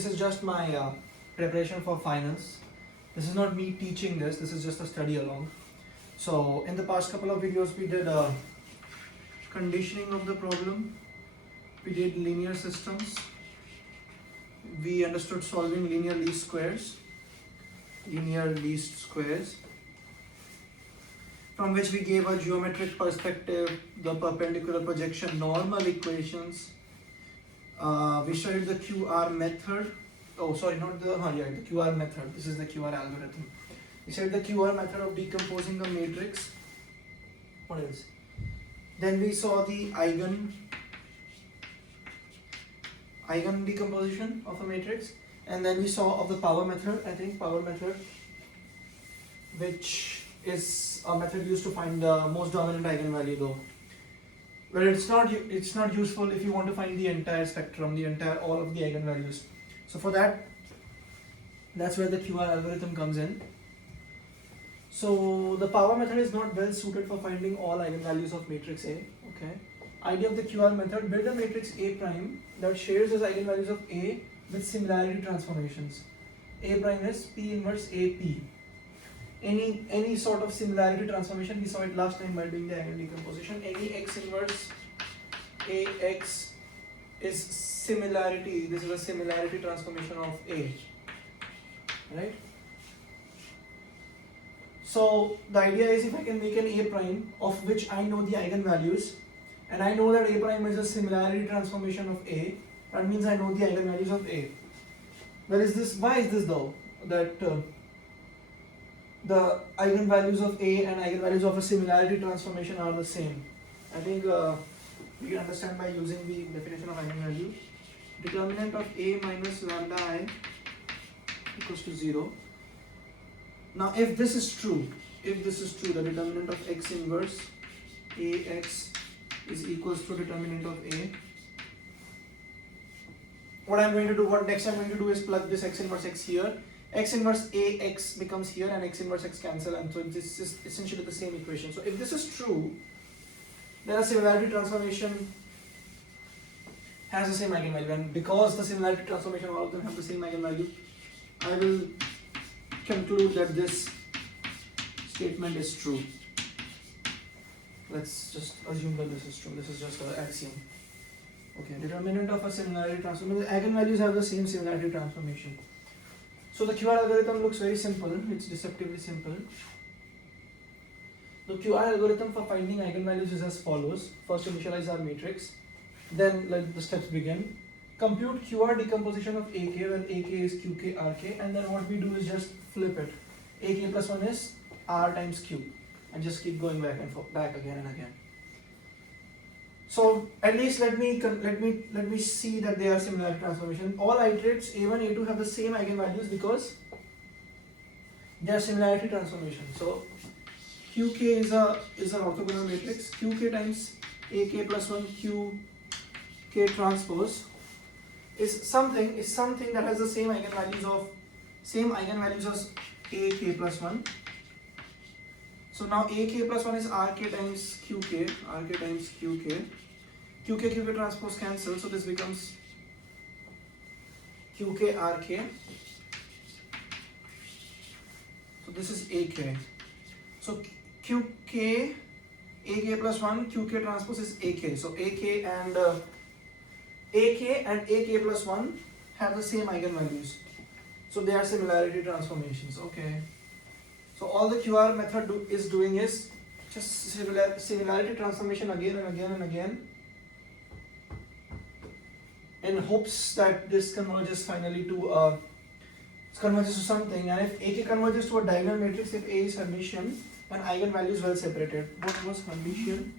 this is just my preparation for finals. This is not me teaching this is just a study along. So in the past couple of videos we did conditioning of the problem, we did linear systems, we understood solving linear least squares, from which we gave a geometric perspective, the perpendicular projection, normal equations. We studied the QR method. Oh, sorry, not the the QR method. This is the QR algorithm. We studied the QR method of decomposing a matrix. What else? Then we saw the eigen decomposition of a matrix, and then we saw of the power method. I think power method, which is a method used to find the most dominant eigenvalue though. But it's not useful if you want to find the entire spectrum, all of the eigenvalues. So for that's where the QR algorithm comes in. So the power method is not well suited for finding all eigenvalues of matrix A. Okay. Idea of the QR method: build a matrix A prime that shares its eigenvalues of A with similarity transformations. A prime is P inverse AP. Any sort of similarity transformation, we saw it last time by doing the eigen decomposition. Any x inverse AX is similarity. This is a similarity transformation of A, right? So the idea is, if I can make an A prime of which I know the eigenvalues, and I know that A prime is a similarity transformation of A, that means I know the eigenvalues of A. Why is this though? That the eigenvalues of A and eigenvalues of a similarity transformation are the same. I think we can understand by using the definition of eigenvalue. Determinant of A minus lambda I equals to 0. Now if this is true, the determinant of x inverse AX is equals to determinant of A, what next I'm going to do is plug this x inverse x here. X inverse AX becomes here and x inverse x cancel, and so this is essentially the same equation. So if this is true, then a similarity transformation has the same eigenvalue, and because the similarity transformation, all of them have the same eigenvalue, I will conclude that this statement is true. Let's just assume that this is true. This is just an axiom. Okay, determinant of a similarity transformation. The eigenvalues have the same similarity transformation. So the QR algorithm looks very simple. It's deceptively simple. The QR algorithm for finding eigenvalues is as follows. First, initialize our matrix. Then let the steps begin. Compute QR decomposition of AK, when AK is QK RK, and then what we do is just flip it. AK plus 1 is R times Q, and just keep going back and forth, back again and again. So at least let me see that they are similarity transformation. All iterates A1, A2 have the same eigenvalues because they are similarity transformation. So QK is an orthogonal matrix. QK times AK plus 1 QK transpose is something that has the same eigenvalues as AK plus 1. So now AK plus 1 is RK times QK, QK transpose cancel, so this becomes QK RK. So this is AK. So QK, AK plus 1, QK transpose is AK. So AK and AK plus 1 have the same eigenvalues. So they are similarity transformations. Okay. So all the QR method is doing is just similarity transformation again and again and again, in hopes that this converges finally to something. And if AK converges to a diagonal matrix, if A is hermitian, then eigenvalue is well separated. What was hermitian?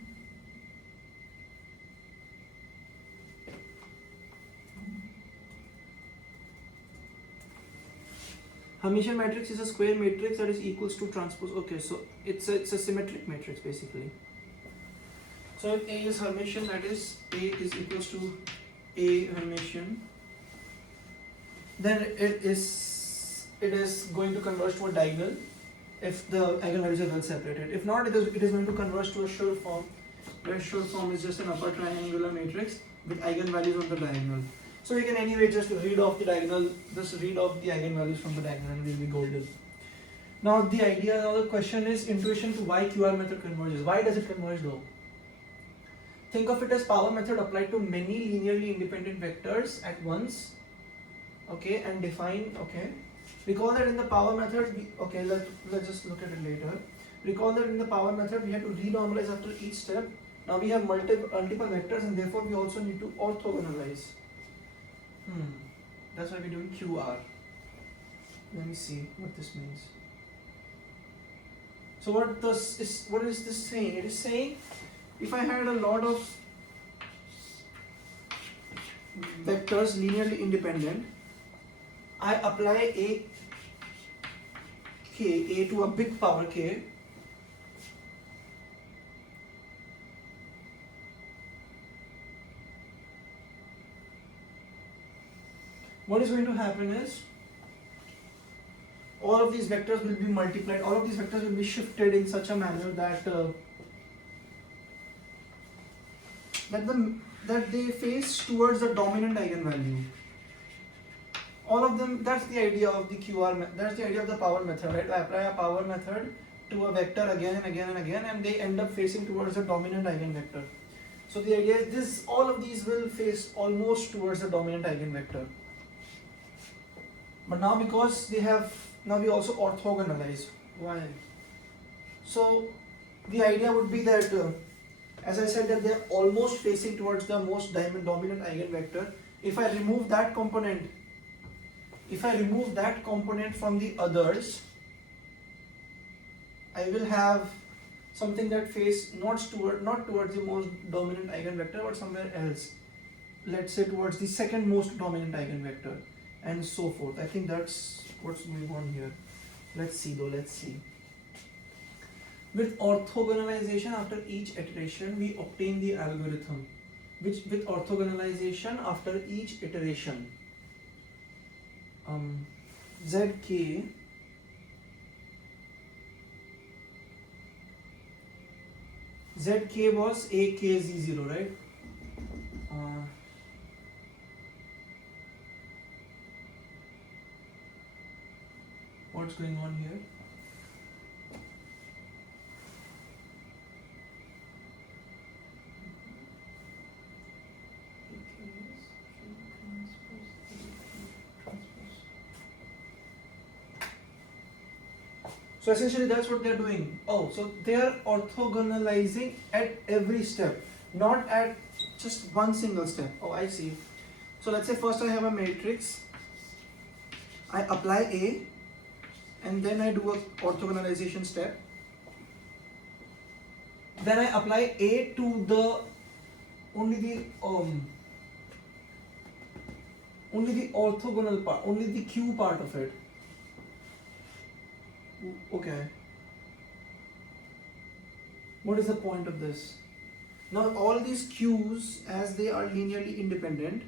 Hermitian matrix is a square matrix that is equals to transpose. Okay, so it's a symmetric matrix basically. So if A is hermitian, that is A is equals to A hermitian, then it is going to converge to a diagonal if the eigenvalues are well separated. If not, it is going to converge to a sure form, where sure form is just an upper triangular matrix with eigenvalues on the diagonal. So we can anyway just read off the diagonal, just read off the eigenvalues from the diagonal and we'll be golden. Now the idea, now the question is intuition to why QR method converges. Why does it converge though? Think of it as power method applied to many linearly independent vectors at once. Okay, and define, okay. Recall that in the power method, let's just look at it later. Recall that in the power method we had to renormalize after each step. Now we have multiple vectors and therefore we also need to orthogonalize. That's why we're doing QR. Let me see what this means. So what is this saying? It is saying if I had a lot of vectors linearly independent, I apply a to a big power k. What is going to happen is all of these vectors will be multiplied, all of these vectors will be shifted in such a manner that that they face towards the dominant eigenvalue. All of them, that's the idea of the QR, that's the idea of the power method, right? I apply a power method to a vector again and again and again and they end up facing towards the dominant eigenvector. So the idea is this, all of these will face almost towards the dominant eigenvector. But now because they have, now we also orthogonalize. Why? So the idea would be that, as I said, that they're almost facing towards the most dominant eigenvector. If I remove that component, from the others, I will have something that face not towards the most dominant eigenvector but somewhere else. Let's say towards the second most dominant eigenvector and so forth. I think that's what's going on here. Let's see. With orthogonalization after each iteration, we obtain the algorithm. With orthogonalization after each iteration, zk was akz0, right? What's going on here? So essentially that's what they're doing. Oh, so they are orthogonalizing at every step, not at just one single step. Oh, I see. So let's say first I have a matrix, I apply A, and then I do a orthogonalization step. Then I apply A to the only the orthogonal part, only the Q part of it. Okay. What is the point of this? Now all these Q's, as they are linearly independent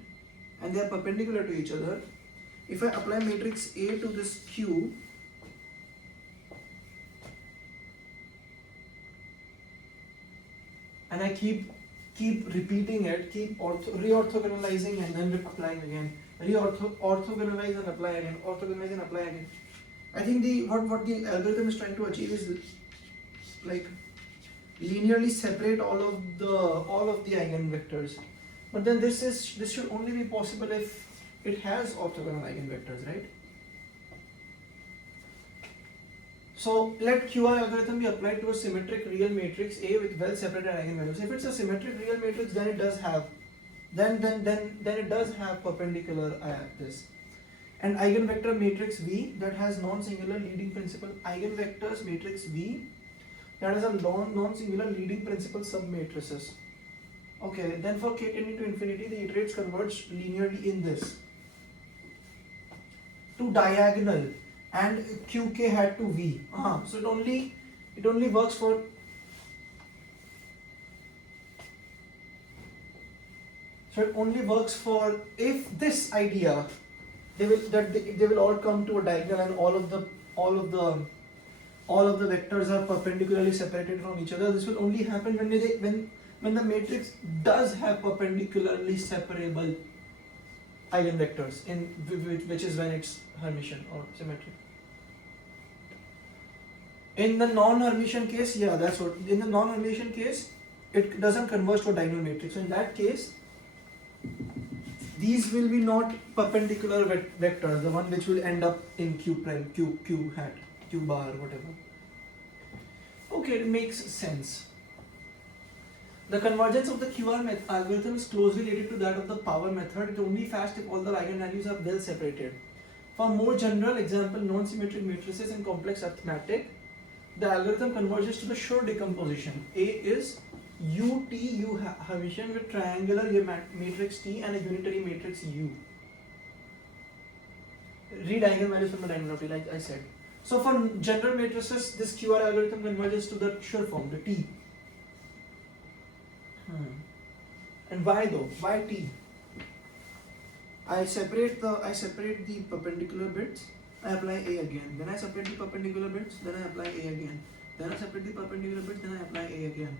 and they are perpendicular to each other, if I apply matrix A to this Q, and I keep repeating it, keep re-orthogonalizing and then applying again, orthogonalize and apply again, orthogonalize and apply again. I think what the algorithm is trying to achieve is like linearly separate all of the eigenvectors. But then this should only be possible if it has orthogonal eigenvectors, right? So let QR algorithm be applied to a symmetric real matrix A with well separated eigenvalues. If it's a symmetric real matrix, then it does have perpendicular this. And eigenvector matrix V that has non-singular leading principal eigenvectors matrix V that has a non-singular leading principal submatrices. Okay, then for k tending to infinity, the iterates converge linearly in this to diagonal and qk had to V. So it only works for if this idea they will all come to a diagonal and all of the vectors are perpendicularly separated from each other. This will only happen when the matrix does have perpendicularly separable eigenvectors in which is when it's Hermitian or symmetric. In the non-Hermitian case, yeah, that's what. In the non-Hermitian case, it doesn't converge to a diagonal matrix. So in that case, these will be not perpendicular vectors, the one which will end up in Q prime, Q hat, Q bar, whatever. Okay, it makes sense. The convergence of the QR algorithm is closely related to that of the power method. It only fast if all the eigenvalues are well separated. For more general example, non-symmetric matrices in complex arithmetic, the algorithm converges to the sure decomposition. A is U Hermitian with triangular matrix T and a unitary matrix U. Read eigenvalues from the diagonal, like I said. So for general matrices, this QR algorithm converges to the sure form, the T. And why though? Why T? I separate the perpendicular bits. I apply A again. Then I separate the perpendicular bits. Then I apply A again. Then I separate the perpendicular bits. Then I apply A again.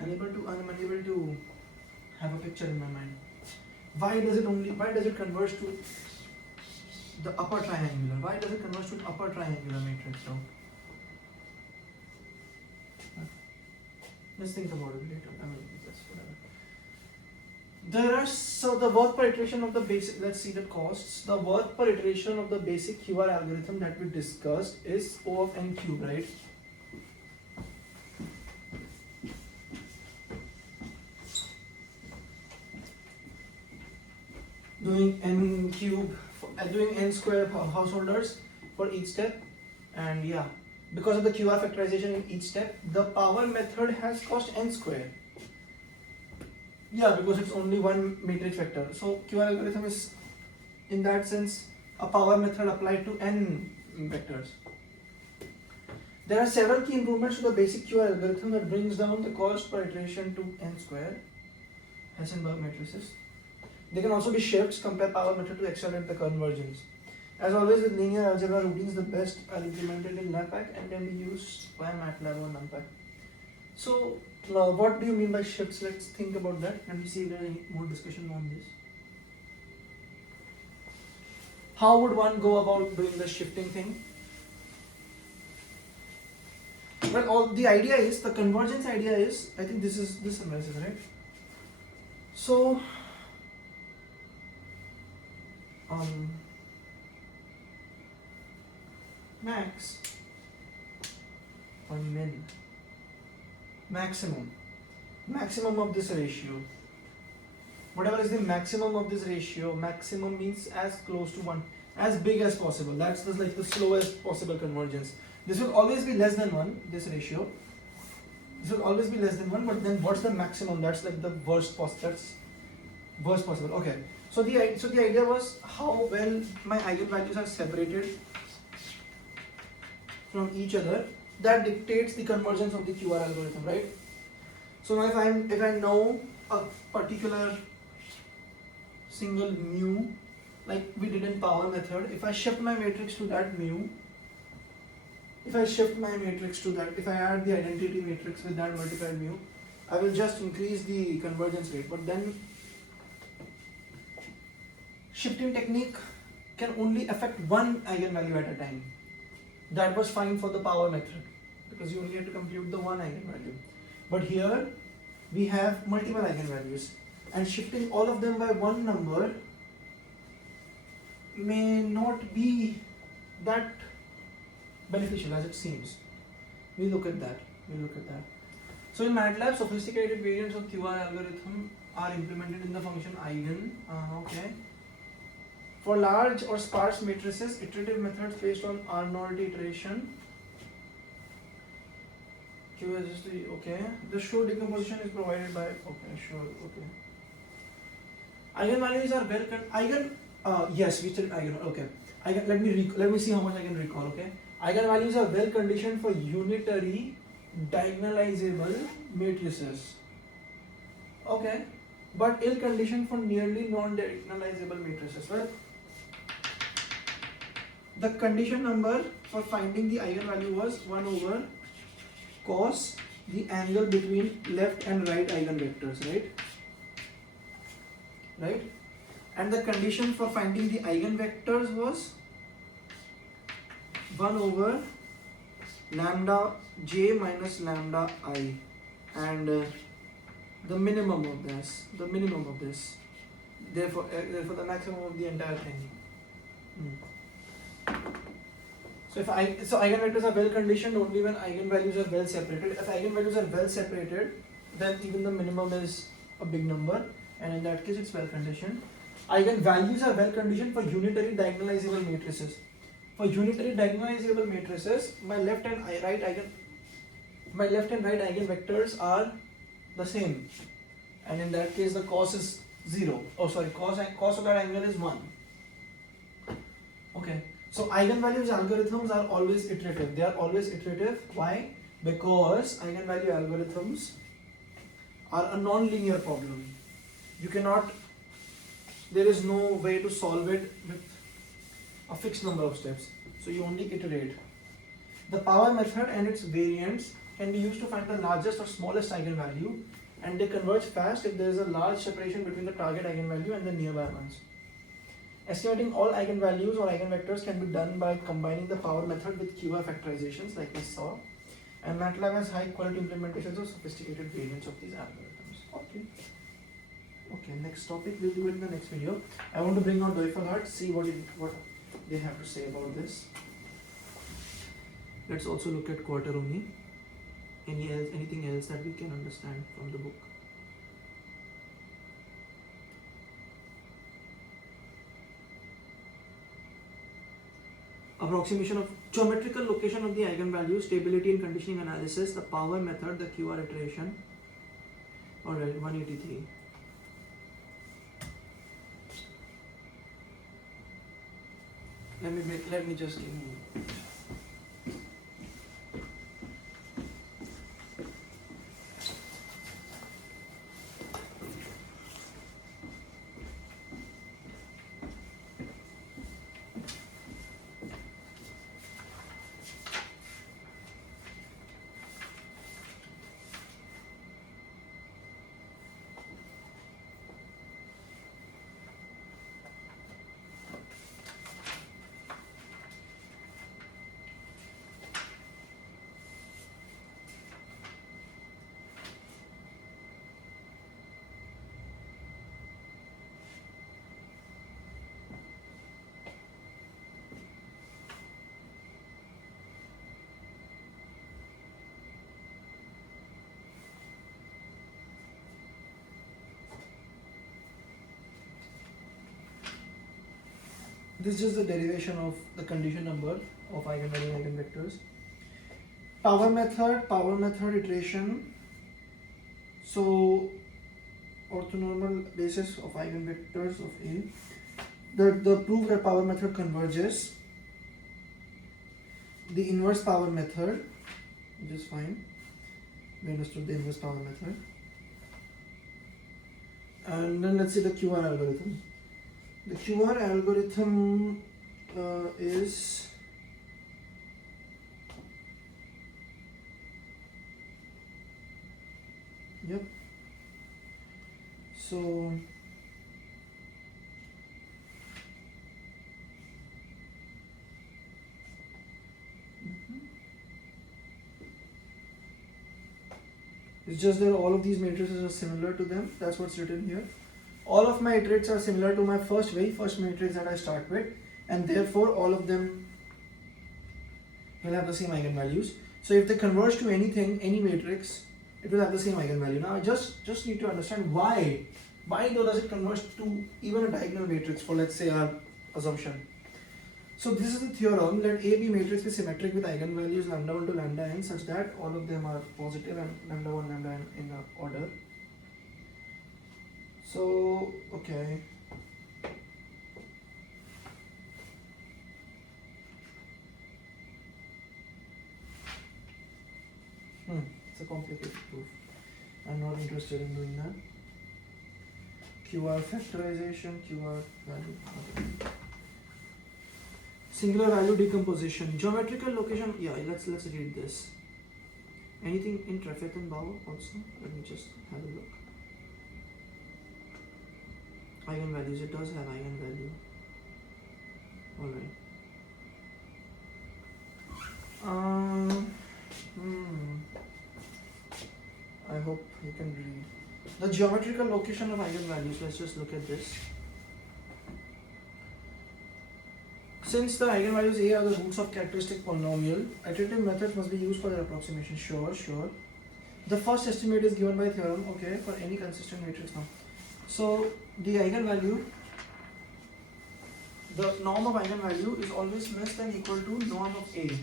I'm unable to have a picture in my mind. Why does it converge to the upper triangular? Why does it converge to an upper triangular matrix though? Let's think about it later. I mean, that's whatever. So the work per iteration of the basic, let's see the costs. The work per iteration of the basic QR algorithm that we discussed is O of n cube, right? Doing n cube, doing n square householders for each step, and yeah. Because of the QR factorization in each step, the power method has cost n square. Yeah, because it's only one matrix vector. So QR algorithm is, in that sense, a power method applied to n vectors. There are several key improvements to the basic QR algorithm that brings down the cost per iteration to n square. Heisenberg matrices. There can also be shifts. Compare power method to accelerate the convergence. As always with linear algebra routines, the best are implemented in LabPack and can be used by MATLAB or NumPy. So, now what do you mean by shifts? Let's think about that and we see if there is any more discussion on this. How would one go about doing the shifting thing? Well, the idea is, the convergence idea is, I think this summarizes, right? So, max or min, maximum of this ratio, whatever is the maximum of this ratio. Maximum means as close to 1, as big as possible. That's like the slowest possible convergence. This will always be less than 1, this ratio. This will always be less than 1, but then what's the maximum? That's like the worst possible. Okay. So the idea was how well my eigenvalues are separated from each other. That dictates the convergence of the QR algorithm, right? So now if I know a particular single mu, like we did in power method, if I shift my matrix to that mu, if I add the identity matrix with that multiplied mu, I will just increase the convergence rate. But then shifting technique can only affect one eigenvalue at a time. That was fine for the power method because you only had to compute the one eigenvalue. But here we have multiple eigenvalues, and shifting all of them by one number may not be that beneficial as it seems. We'll look at that. So in MATLAB, sophisticated variants of QR algorithm are implemented in the function eigen. Okay. For large or sparse matrices, iterative methods based on R-naught iteration. Q is just okay. The sure decomposition is provided by Eigenvalues are yes, we said eigen. Okay. Let me see how much I can recall. Okay. Eigenvalues are well conditioned for unitary diagonalizable matrices. Okay. But ill conditioned for nearly non-diagonalizable matrices. Well, the condition number for finding the eigenvalue was 1 over cos the angle between left and right eigenvectors, right? right? And the condition for finding the eigenvectors was 1 over lambda j minus lambda I, and the minimum of this, therefore the maximum of the entire thing. So eigenvectors are well conditioned only when eigenvalues are well separated. If eigenvalues are well separated, then even the minimum is a big number, and in that case it's well conditioned. Eigenvalues are well conditioned for unitary diagonalizable matrices. For unitary diagonalizable matrices, my left and right eigenvectors are the same, and in that case the cos is 0. Oh sorry, cos of that angle is 1. Okay. So eigenvalues algorithms are always iterative. They are always iterative. Why? Because eigenvalue algorithms are a non-linear problem. There is no way to solve it with a fixed number of steps. So you only iterate. The power method and its variants can be used to find the largest or smallest eigenvalue, and they converge fast if there is a large separation between the target eigenvalue and the nearby ones. Estimating all eigenvalues or eigenvectors can be done by combining the power method with QR factorizations like we saw, and MATLAB has high quality implementations of sophisticated variants of these algorithms. Okay, next topic we'll do it in the next video. I want to bring out Doifalhart, see what they have to say about this. Let's also look at Quateroni. Anything else that we can understand from the book? Approximation of geometrical location of the eigenvalues, stability and conditioning analysis, the power method, the QR iteration. Alright, 183. Let me just give you. This is just the derivation of the condition number of eigenvalue and eigenvectors. Power method iteration. So orthonormal basis of eigenvectors of A. The proof that power method converges. The inverse power method, which is fine. We understood the inverse power method. And then let's see the QR algorithm. The QR algorithm is so it's just that all of these matrices are similar to them. That's what's written here. All of my iterates are similar to my very first matrix that I start with, and therefore all of them will have the same eigenvalues. So if they converge to anything, any matrix, it will have the same eigenvalue. Now I just need to understand why though does it converge to even a diagonal matrix for, let's say, our assumption. So this is the theorem, let A be matrix is symmetric with eigenvalues lambda 1 to lambda n such that all of them are positive and lambda 1, lambda n in order. So, okay. It's a complicated proof. I'm not interested in doing that. QR factorization, QR value. Singular value decomposition. Geometrical location. Yeah, let's read this. Anything in Trefet and Bauer also? Let me just have a look. eigenvalues. It does have eigenvalue. Alright. I hope you can read. The geometrical location of eigenvalues, let's just look at this. Since the eigenvalues A are the roots of characteristic polynomial, iterative methods must be used for their approximation. Sure. The first estimate is given by theorem, okay, for any consistent matrix now. So the eigenvalue, the norm of eigenvalue is always less than or equal to norm of A.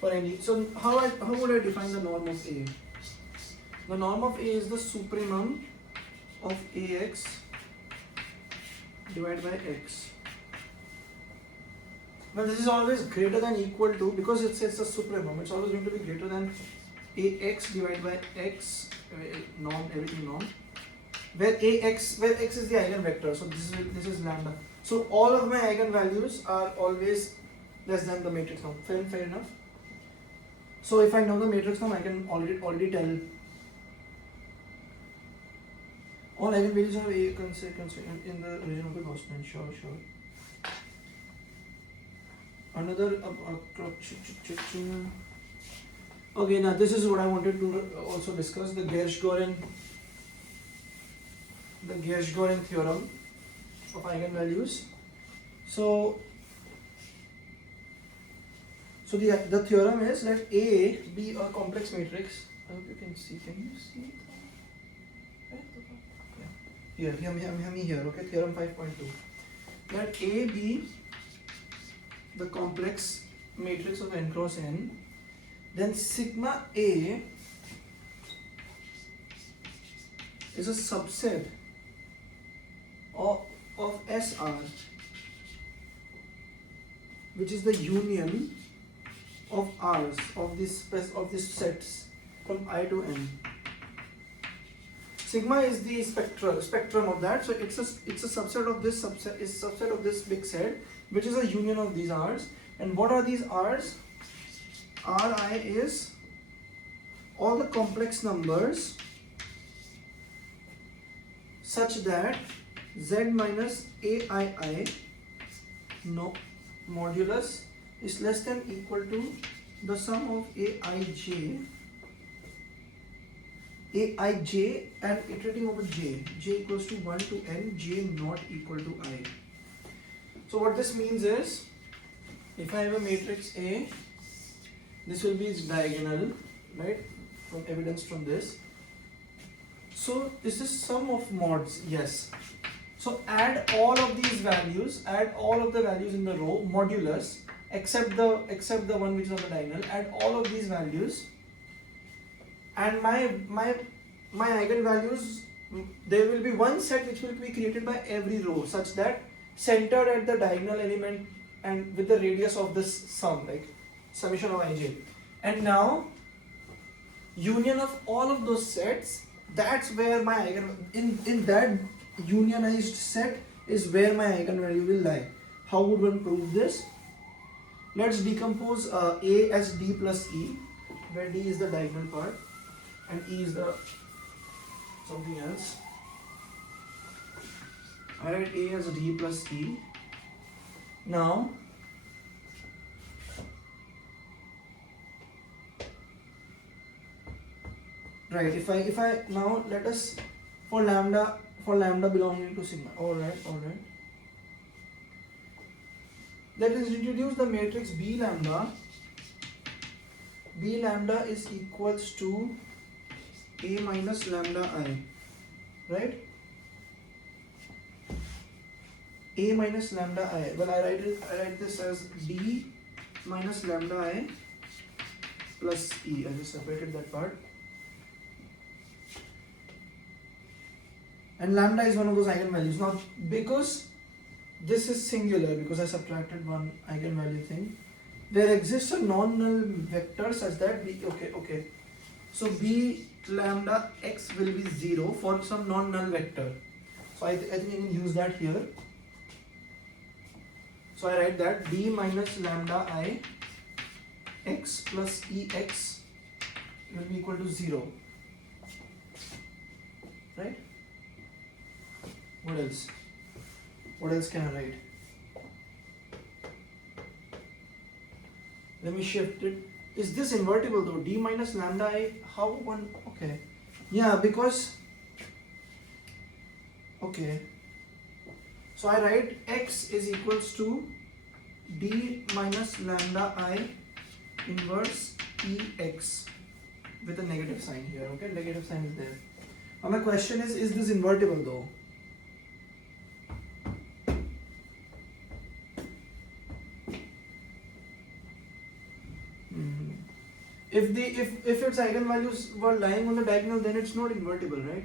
For any, so how would I define the norm of A? The norm of A is the supremum of AX divided by X. Now this is always greater than or equal to, because it's a supremum, it's always going to be greater than AX divided by X, norm, everything norm, where X is the eigenvector, so this is lambda. So all of my eigenvalues are always less than the matrix norm. Fair enough. So if I know the matrix norm, I can already tell all eigenvalues of A consistent in the region of the Gaussian. Sure. Another okay, now this is what I wanted to also discuss, the Gershgorin theorem of eigenvalues. So the theorem is let A be a complex matrix. I hope you can see. Can you see it? Yeah. Here. Okay, theorem 5.2. Let A be the complex matrix of n cross n. Then sigma A is a subset of SR, which is the union of R's of these sets from I to n. Sigma is the spectrum of that, so it's a subset of this subset of this big set, which is a union of these R's. And what are these R's? Ri is all the complex numbers such that z minus aii modulus is less than or equal to the sum of aij and iterating over j equals to 1 to n, j not equal to I. So what this means is, if I have a matrix A, this will be its diagonal, right, from evidence from this. So this is sum of mods, yes. So add all of these values, add all of the values in the row, modulus, except the one which is on the diagonal, add all of these values, and my eigenvalues, there will be one set which will be created by every row, such that centered at the diagonal element and with the radius of this sum, like summation of ij. And now union of all of those sets, that's where my in that unionized set is where my eigenvalue will lie. How would one prove this? Let's decompose A as D plus E, where D is the diagonal part and E is the something else. I write A as D plus E. Now right, if I now let us for lambda belonging to sigma. Alright. Let us introduce the matrix B lambda. B lambda is equals to A minus lambda I, right? A minus lambda I. Well, I write this as D minus lambda I plus E. I just separated that part. And lambda is one of those eigenvalues. Now, because this is singular, because I subtracted one eigenvalue thing, there exists a non-null vector such that B, okay. So B lambda x will be 0 for some non-null vector. So I think I can use that here. So I write that D minus lambda I x plus EX will be equal to 0. Right? What else? What else can I write? Let me shift it. Is this invertible though? D minus lambda I, how one, okay. Yeah, because, okay. So I write x is equals to D minus lambda I inverse EX with a negative sign here, okay? Negative sign is there. Now my question is this invertible though? If its eigenvalues were lying on the diagonal, then it's not invertible, right?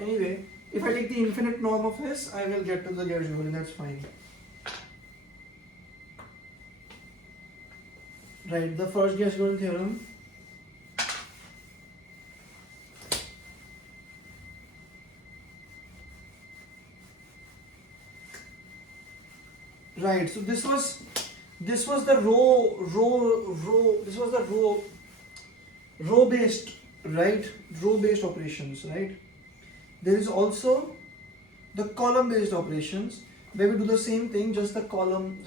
Anyway, if I take the infinite norm of this, I will get to the Gershgorian, that's fine. Right, the first Gershgorian theorem. Right, so this was the row based, right? Row based operations, right? There is also the column based operations where we do the same thing, just the column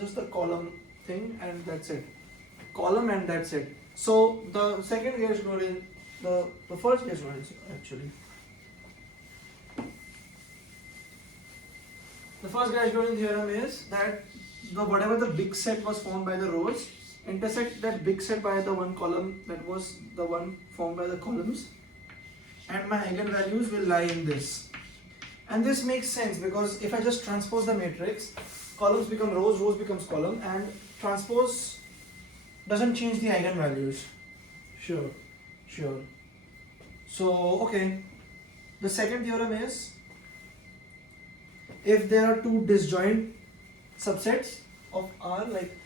thing, and that's it. Column and that's it. So the second Gershgorian, the first Gershgorian actually. The first Gershgorian theorem is that whatever the big set was formed by the rows, intersect that big set by the one column that was the one formed by the columns, and my eigenvalues will lie in this. And this makes sense because if I just transpose the matrix, columns become rows, rows becomes column, and transpose doesn't change the eigenvalues. Sure. So okay, the second theorem is if there are two disjoint subsets of R, like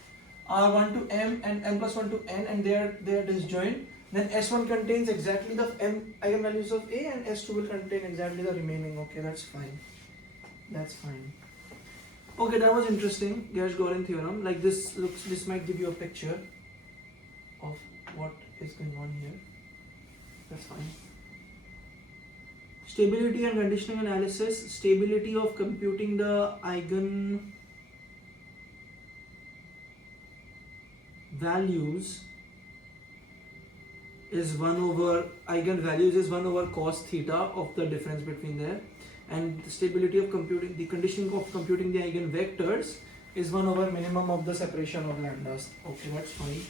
R1 to M and M plus 1 to N, and they are disjoint, then S1 contains exactly the M eigenvalues of A and S2 will contain exactly the remaining. Okay, that's fine. Okay, that was interesting. Gershgorian theorem. Like this might give you a picture of what is going on here. That's fine. Stability and conditioning analysis. Stability of computing the eigen values is 1 over eigenvalues is 1 over cos theta of the difference between there, and the stability of computing, the conditioning of computing the eigenvectors is 1 over minimum of the separation of lambdas. Okay, that's fine.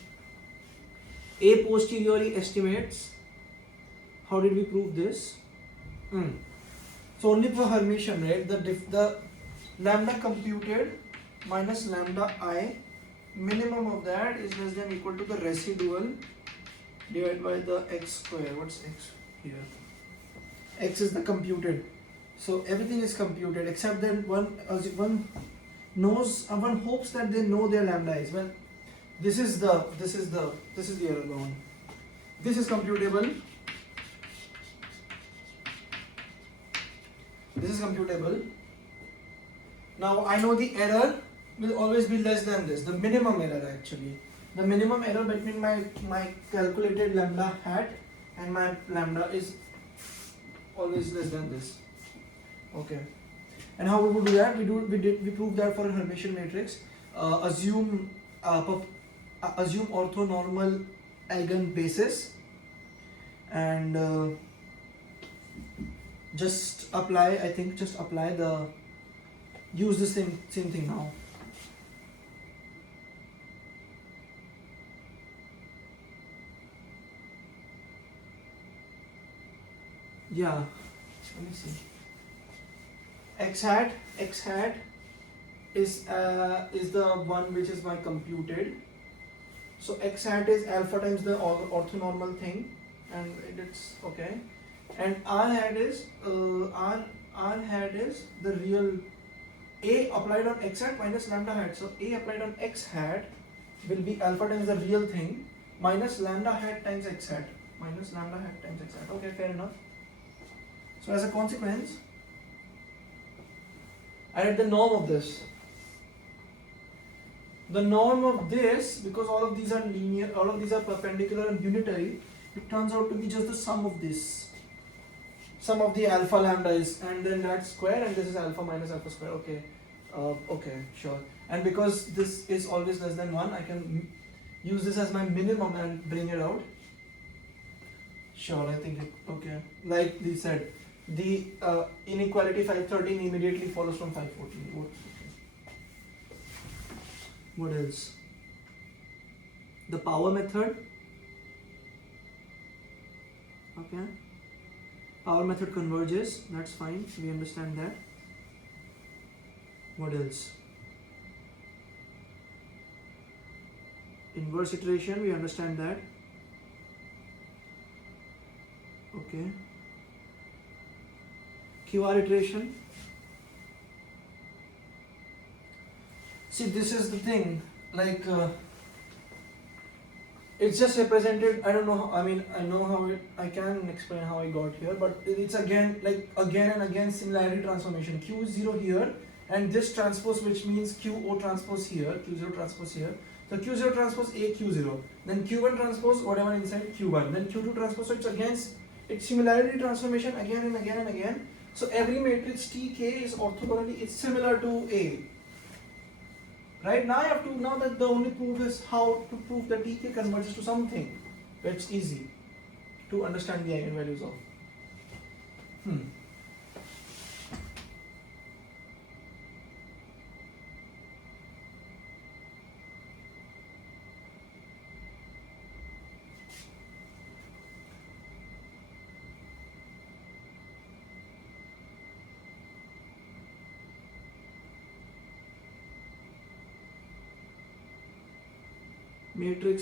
A posteriori estimates. How did we prove this? So only for hermitian, right? The lambda computed minus lambda I, minimum of that is less than or equal to the residual divided by the x square. What's x here? X is the computed. So everything is computed except that one hopes that they know their lambda is. Well, this is the error one. This is computable. This is computable. Now I know the error will always be less than this, the minimum error actually. The minimum error between my calculated lambda hat and my lambda is always less than this. Okay. And how we would do that? We proved that for a hermitian matrix. Assume orthonormal eigen basis and just apply use the same thing now. Yeah, let me see. X hat is the one which is my computed. So x hat is alpha times the orthonormal thing, and it's okay. And r hat is the real A applied on x hat minus lambda hat. So A applied on x hat will be alpha times the real thing minus lambda hat times x hat. Okay, fair enough. So as a consequence, I write the norm of this. The norm of this, because all of these are linear, all of these are perpendicular and unitary, it turns out to be just the sum of this. sum of the alpha lambda is, and then that square, and this is alpha minus alpha square. Okay, okay, sure. And because this is always less than 1, I can use this as my minimum and bring it out. Sure, I think it, okay. Like we said, the inequality 513 immediately follows from 514. What else? The power method. Okay. Power method converges, that's fine, we understand that. What else? Inverse iteration, we understand that. Okay. QR iteration. See, this is the thing, like it's just represented, I don't know, I mean, I know how it, I can explain how I got here, but it's again, like again and again similarity transformation. Q0 here, and this transpose, which means QO transpose here, Q0 transpose here. So Q0 transpose A Q0, then Q1 transpose whatever inside Q1, then Q2 transpose, so it's against, it's similarity transformation again and again and again. So every matrix TK is orthogonally, it's similar to A. Right now I have to, now that the only proof is how to prove that TK converges to something. It's easy to understand the eigenvalues of.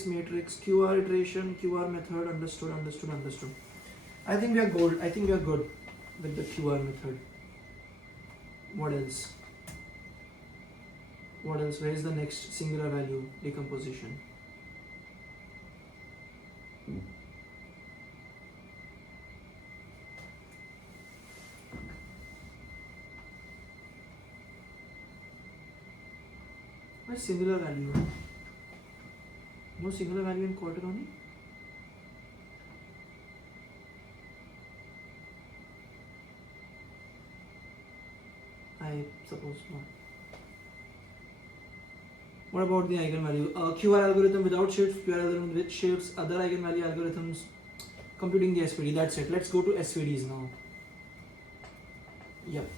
Matrix, QR iteration, QR method, understood. I think we are good. I think we are good with the QR method. What else? Where is the next singular value decomposition? Where's singular value? No singular value in quaternion? I suppose not. What about the eigenvalue? QR algorithm without shifts, QR algorithm with shifts, other eigenvalue algorithms, computing the SVD. That's it. Let's go to SVDs now. Yep.